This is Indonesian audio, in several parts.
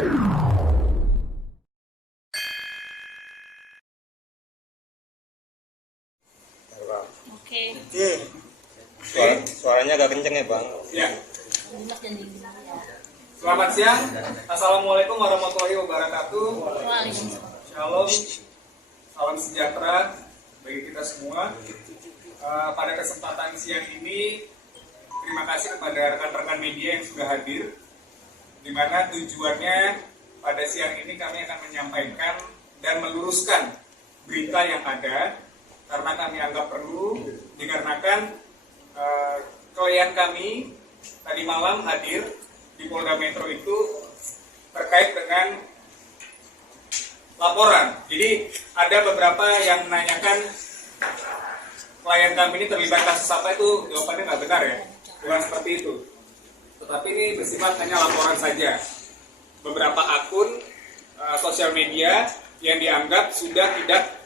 Oke. Suaranya agak kenceng ya Bang. Ya. Selamat siang. Assalamualaikum warahmatullahi wabarakatuh. Shalom. Salam sejahtera bagi kita semua. Pada kesempatan siang ini, terima kasih kepada rekan-rekan media yang sudah hadir. Di mana tujuannya pada siang ini kami akan menyampaikan dan meluruskan berita yang ada, karena kami anggap perlu dikarenakan klien kami tadi malam hadir di Polda Metro itu terkait dengan laporan. Jadi ada beberapa yang menanyakan klien kami ini terlibat kasus apa, itu jawabannya nggak benar ya, bukan seperti itu. Tetapi ini bersifat hanya laporan saja. Beberapa akun sosial media yang dianggap sudah tidak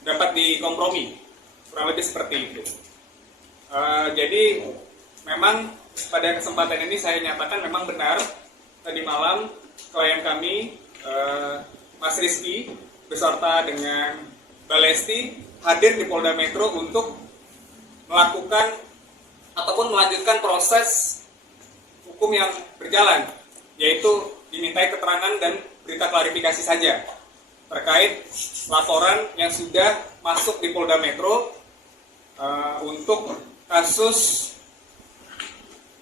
dapat dikompromi, kurang lebih seperti itu. Jadi memang pada kesempatan ini saya nyatakan memang benar tadi malam klien kami Mas Rizky beserta dengan Mbak Lesti hadir di Polda Metro untuk melakukan ataupun melanjutkan proses hukum yang berjalan, yaitu dimintai keterangan dan berita klarifikasi saja terkait laporan yang sudah masuk di Polda Metro untuk kasus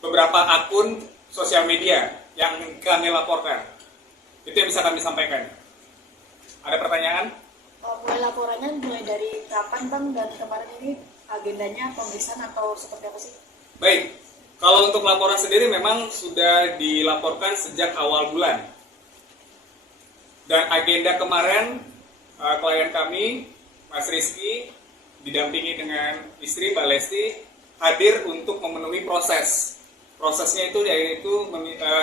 beberapa akun sosial media yang kami laporkan. Itu yang bisa kami sampaikan. Ada pertanyaan? Mulai laporannya mulai dari kapan Bang, dan kemarin ini agendanya pemeriksaan atau seperti apa sih? Baik, kalau untuk laporan sendiri memang sudah dilaporkan sejak awal bulan. Dan agenda kemarin klien kami, Mas Rizky, didampingi dengan istri Mbak Lesti, hadir untuk memenuhi proses. Prosesnya itu yaitu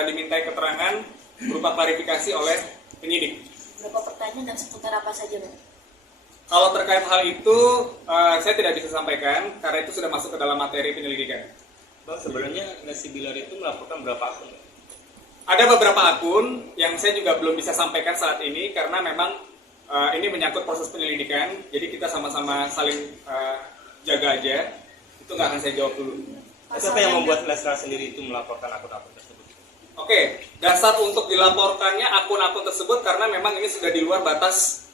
dimintai keterangan berupa klarifikasi oleh penyidik. Berapa pertanyaan dan seputar apa saja Bang? Kalau terkait hal itu, saya tidak bisa sampaikan karena itu sudah masuk ke dalam materi penyelidikan. Bang, sebenarnya Lesti Bilar itu melaporkan berapa akun? Ada beberapa akun yang saya juga belum bisa sampaikan saat ini karena memang ini menyangkut proses penyelidikan, jadi kita sama-sama saling jaga aja. Itu nggak akan saya jawab dulu. Siapa yang membuat Lesti sendiri itu melaporkan akun-akun tersebut? Oke, dasar untuk dilaporkannya akun-akun tersebut karena memang ini sudah di luar batas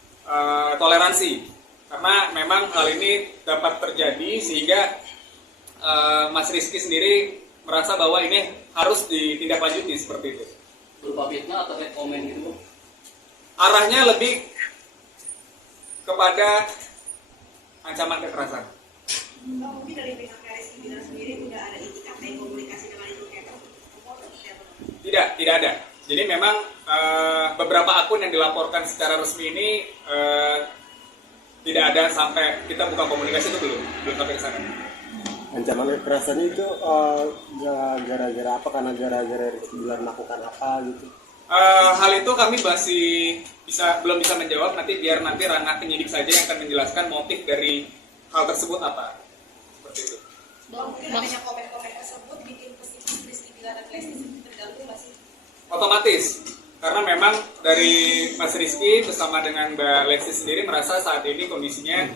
toleransi. Karena memang hal ini dapat terjadi sehingga Mas Rizky sendiri merasa bahwa ini harus ditindaklanjuti seperti itu. Berupa fitnah atau hate comment gitu? Arahnya lebih kepada ancaman kekerasan. Mungkin dari pihak Rizky Bilar sendiri tidak ada indikasi komunikasi dengan Ibu Keto? Tidak ada. Jadi memang beberapa akun yang dilaporkan secara resmi ini tidak ada sampai kita buka komunikasi itu belum sampai ke sana. Ancaman kekerasan itu gara-gara apa? Karena gara-gara Rizky Bilar melakukan apa gitu? Hal itu kami masih belum bisa menjawab. Nanti ranah penyidik saja yang akan menjelaskan motif dari hal tersebut apa. Seperti itu. Mungkin adanya komen-komen tersebut bikin pesimis Rizky Bilar dan Lesti terganggu masih? Otomatis, karena memang dari Mas Rizky bersama dengan Mbak Lesti sendiri merasa saat ini kondisinya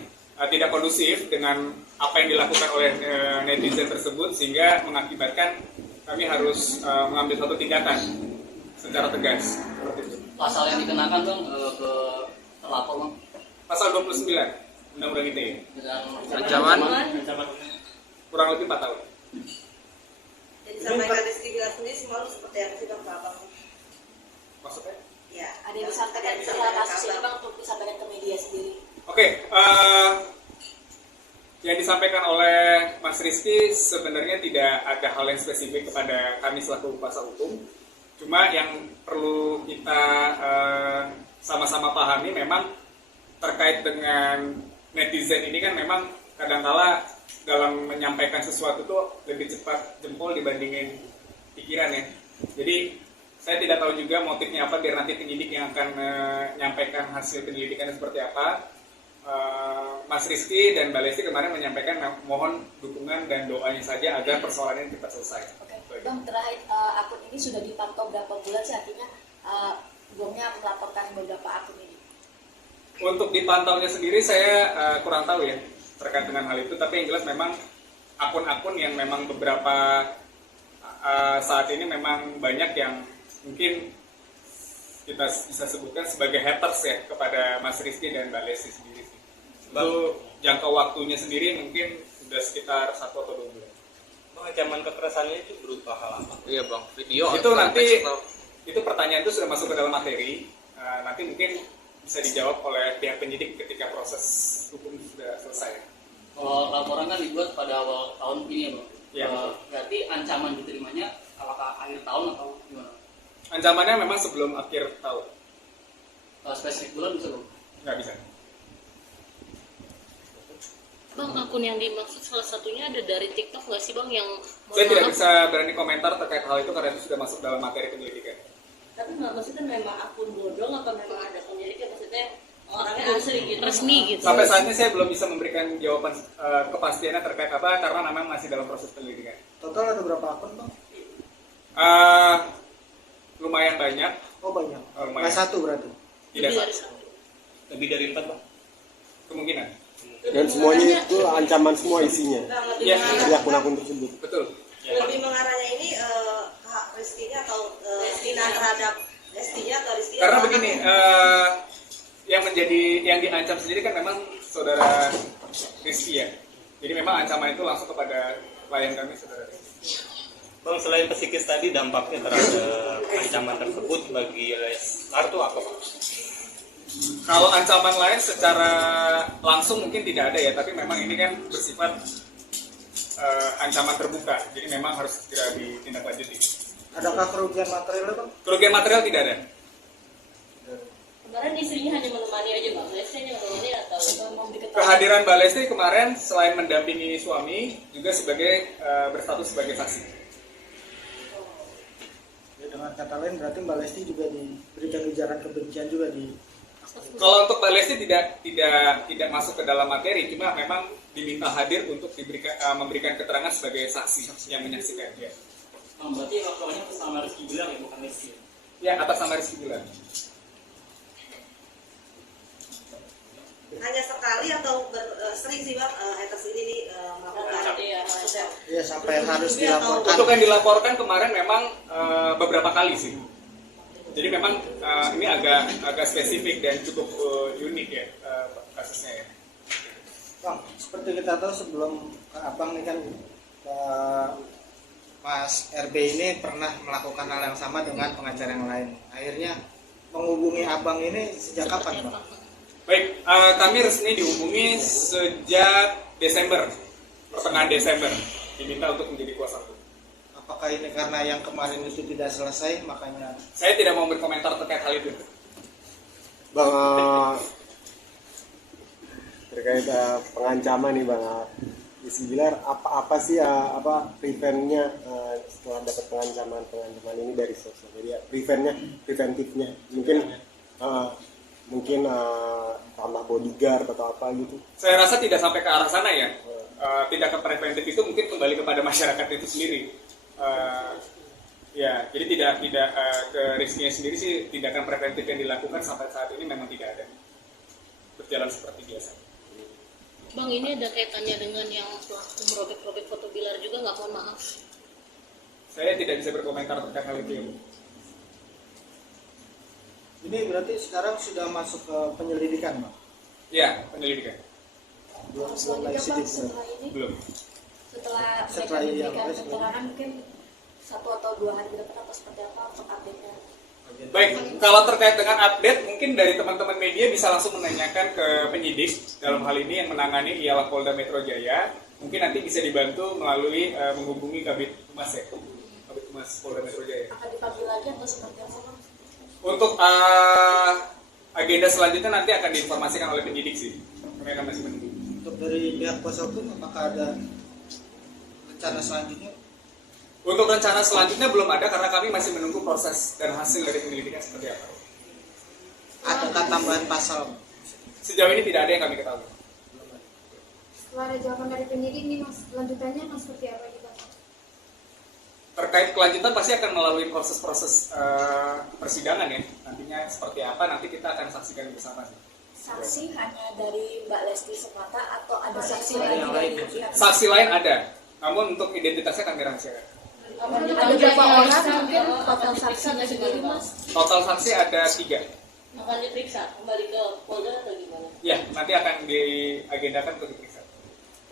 tidak kondusif dengan apa yang dilakukan oleh netizen tersebut, sehingga mengakibatkan kami harus mengambil suatu tindakan secara tegas. Seperti itu. Pasal yang dikenakan Bang ke terlapor Bang? Pasal 29 Undang-Undang ITE. Dengan Ancaman Kurang lebih 4 tahun. Dan disampaikan Rizky Bilar sendiri semalam seperti apa sih Bang? Maksudnya? Ya, Ada yang disampaikan setelah kasus ini Bang untuk disampaikan ke media sendiri? Oke, yang disampaikan oleh Mas Rizky sebenarnya tidak ada hal yang spesifik kepada kami selaku kuasa hukum. Cuma yang perlu kita sama-sama pahami memang terkait dengan netizen ini kan memang kadangkala dalam menyampaikan sesuatu tuh lebih cepat jempol dibandingin pikiran ya. Jadi saya tidak tahu juga motifnya apa, biar nanti penyidik yang akan menyampaikan hasil penyelidikannya seperti apa. Mas Rizky dan Mbak Lesti kemarin menyampaikan mohon dukungan dan doanya saja agar persoalan ini cepat selesai. Oke. Bang, terakhir akun ini sudah dipantau berapa bulan sih? Artinya Bangnya melaporkan beberapa akun ini. Untuk dipantaunya sendiri saya kurang tahu ya terkait dengan hal itu, tapi yang jelas memang akun-akun yang memang beberapa saat ini memang banyak yang mungkin kita bisa sebutkan sebagai haters ya kepada Mas Rizky dan Mbak Lesti sendiri sih. Itu jangka waktunya sendiri mungkin sudah sekitar 1 atau 2 bulan. Bang, ancaman kekerasannya itu berupa hal apa? Iya bang, video Itu atau nanti teks atau- itu pertanyaan itu sudah masuk ke dalam materi. Nanti mungkin bisa dijawab oleh pihak penyidik ketika proses hukum sudah selesai. Kalau laporan kan dibuat pada awal tahun ini ya bang. Iya. Berarti ancaman diterimanya apakah akhir tahun atau gimana? Ancamannya memang sebelum akhir tahun. Kalau spesifik bulan bisa bang? Nggak bisa. Bang, akun yang dimaksud salah satunya ada dari TikTok nggak sih bang yang Saya tidak bisa berani komentar terkait hal itu karena itu sudah masuk dalam materi penyelidikan. Tapi nggak maksudnya memang akun bodong atau memang ada pemiliknya, maksudnya orangnya asli gitu, resmi gitu. Sampai saat ini saya belum bisa memberikan jawaban kepastiannya terkait apa karena memang masih dalam proses penyelidikan. Total ada berapa akun bang? Lumayan banyak. Oh banyak. Lumayan. Nggak satu berarti. Tidak Lebih dari satu. satu. Lebih dari 4 bang. Kemungkinan. Dan semuanya itu ancaman semua isinya Ya, di akun-akun tersebut. betul. Lebih mengarahnya ini hak Rizky-nya atau hina terhadap Lestinya atau Rizky? Karena begini, yang diancam sendiri kan memang saudara Rizky ya. Jadi memang ancaman itu langsung kepada klien kami saudara Rizky. Bang, selain psikis tadi, dampaknya terhadap ancaman tersebut bagi Leslar itu apa bang? Kalau ancaman lain secara langsung mungkin tidak ada ya, tapi memang ini kan bersifat ancaman terbuka, jadi memang harus segera ditindaklanjuti. Adakah kerugian material bang? Kerugian material tidak ada. Kemarin istrinya hanya menemani aja bang, Lesti hanya menemani atau mau diketahui? Kehadiran Mbak Lesti kemarin selain mendampingi suami, juga sebagai berstatus sebagai saksi. Ya, dengan kata lain berarti Mbak Lesti juga diberikan ujaran kebencian juga di. Kalau untuk Mbak Lesti tidak masuk ke dalam materi, cuma memang diminta hadir untuk memberikan keterangan sebagai saksi yang menyaksikan. Ya, Bang, berarti laporannya sama Rizky bilang ya, bukan Lesti. ya atas nama Rizky Bilar. Hanya sekali atau sering sih bang haters ini nih melakukan Iya sampai harus dilaporkan. Untuk yang dilaporkan kemarin memang beberapa kali sih. Jadi memang ini agak spesifik dan cukup unik ya kasusnya ya. Bang, seperti kita tahu sebelum abang ini kan Mas RB ini pernah melakukan hal yang sama dengan pengacara yang lain. Akhirnya menghubungi abang ini sejak kapan bang? Baik, kami resmi dihubungi sejak Desember, pertengahan Desember, diminta untuk menjadi kuasa hukum. Apakah ini karena yang kemarin itu tidak selesai makanya? Saya tidak mau berkomentar terkait hal itu. Bang, terkait pengancaman nih bang, Rizky Bilar apa sih preventnya setelah dapat pengancaman ini dari sosial media? Preventifnya mungkin tambah bodyguard atau apa gitu? Saya rasa tidak sampai ke arah sana ya. Tindakan preventif itu mungkin kembali kepada masyarakat itu sendiri. Ya, jadi tidak ke Rizky sendiri sih tindakan preventif yang dilakukan sampai saat ini memang tidak ada. Berjalan seperti biasa. Bang, ini ada kaitannya dengan yang pelaku merobek-robek foto Bilar juga nggak, mohon maaf. Saya tidak bisa berkomentar terkait hal itu. Ya. Ini berarti sekarang sudah masuk ke penyelidikan bang? Ya, penyelidikan. Belum Selanjutnya lagi bang, sidik, setelah ini, Belum. setelah Setelah mereka iya, memberikan makanya keterangan mungkin 1 atau 2 hari ke depan atau seperti apa untuk update-nya? Baik, kalau terkait dengan update, mungkin dari teman-teman media bisa langsung menanyakan ke penyidik dalam hal ini yang menangani ialah Polda Metro Jaya. Mungkin nanti bisa dibantu melalui menghubungi Kabid Humas ya, Kabid Humas Polda Metro Jaya. Akan dipanggil lagi atau seperti apa bang? Untuk agenda selanjutnya nanti akan diinformasikan oleh penyidik sih. Kami akan masih menunggu. Untuk dari pihak kuasa hukum apakah ada rencana selanjutnya? Untuk rencana selanjutnya belum ada karena kami masih menunggu proses dan hasil dari penyelidikan seperti apa. Adakah tambahan pasal? Sejauh ini tidak ada yang kami ketahui. Setelah ada jawaban dari penyidik nih mas, lanjutannya mas seperti apa gitu? Terkait kelanjutan pasti akan melalui proses-proses persidangan ya. Nantinya seperti apa nanti kita akan saksikan bersama. Saksi hanya dari Mbak Lesti semata atau ada saksi lain dari pihak? Saksi lain ada, namun untuk identitasnya kami rahasiakan. Ada berapa orang mungkin total saksinya sendiri mas? Total saksi ada 3. Akan diperiksa kembali ke Polda atau gimana? Ya, nanti akan diagendakan untuk diperiksa.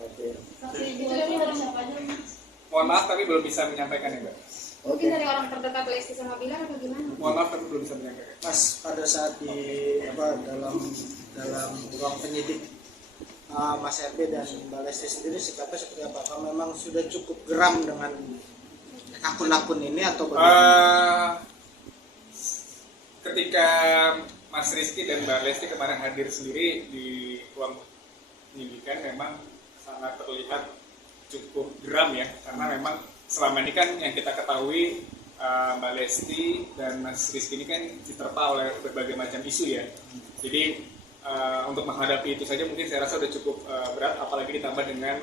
Oke. Saksi itu dari orang siapa aja mas? Mohon maaf kami belum bisa menyampaikan ya, Mbak. Mungkin dari orang terdekat Lesti sama Bilar atau gimana? Mohon maaf kami belum bisa menyampaikan. Mas, pada saat di dalam ruang penyidik, Mas RB dan Mbak Lesti sendiri sikapnya seperti apa? Apakah memang sudah cukup geram dengan akun-akun ini atau bagaimana? Ketika Mas Rizky dan Mbak Lesti kemarin hadir sendiri di ruang penyidikan, memang sangat terlihat cukup geram ya, karena memang selama ini kan yang kita ketahui Mbak Lesti dan Mas Rizky ini kan diterpa oleh berbagai macam isu ya. Jadi untuk menghadapi itu saja mungkin saya rasa sudah cukup berat, apalagi ditambah dengan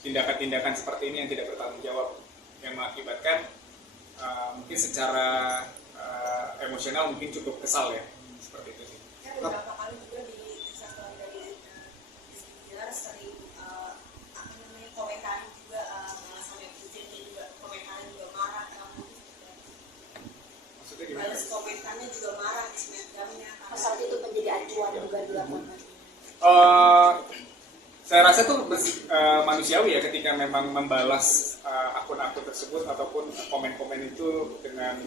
tindakan-tindakan seperti ini yang tidak bertanggung jawab, yang mengakibatkan mungkin secara emosional mungkin cukup kesal ya, seperti itu sih. Beberapa kali juga diperiksa dari Bilar sering komentari juga balasan netizennya juga komentari juga marah Maksudnya gimana? balas komentarnya juga marah di snapgramnya. Saat itu menjadi acuan juga dilakukan. Saya rasa itu manusiawi ya ketika memang membalas akun-akun tersebut ataupun komen-komen itu dengan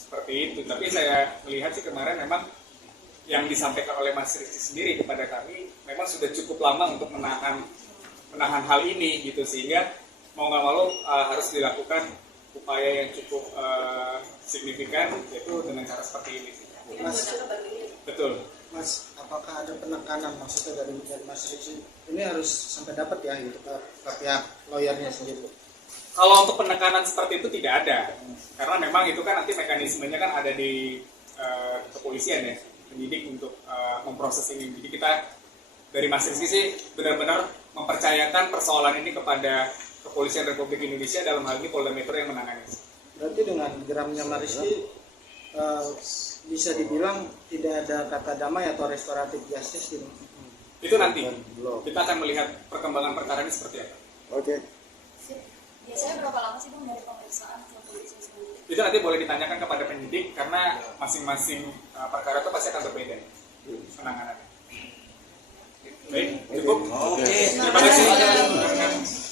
seperti itu. Tapi saya melihat sih kemarin memang yang disampaikan oleh Mas Rizky sendiri kepada kami memang sudah cukup lama untuk menahan hal ini gitu, sehingga mau nggak mau harus dilakukan upaya yang cukup signifikan, yaitu dengan cara seperti ini. Mas, Betul. Mas, apakah ada penekanan maksudnya dari Mas Rizky ini harus sampai dapat ya gitu ke pihak lawyernya sendiri? Kalau untuk penekanan seperti itu tidak ada, karena memang itu kan nanti mekanismenya kan ada di kepolisian ya, penyidik untuk memproses ini. Jadi kita dari Mas Rizky sih benar-benar mempercayakan persoalan ini kepada Kepolisian Republik Indonesia, dalam hal ini Polda Metro yang menangani. Berarti dengan geramnya Mas Rizky bisa dibilang tidak ada kata damai atau restoratif justice gitu? Itu nanti Belum. kita akan melihat perkembangan perkara ini seperti apa. Oke. Biasanya berapa lama sih bang dari pemeriksaan ke polisi sendiri? Itu nanti boleh ditanyakan kepada penyidik, karena masing-masing perkara itu pasti akan berbeda penanganannya. Baik, cukup. Oke. Terima kasih.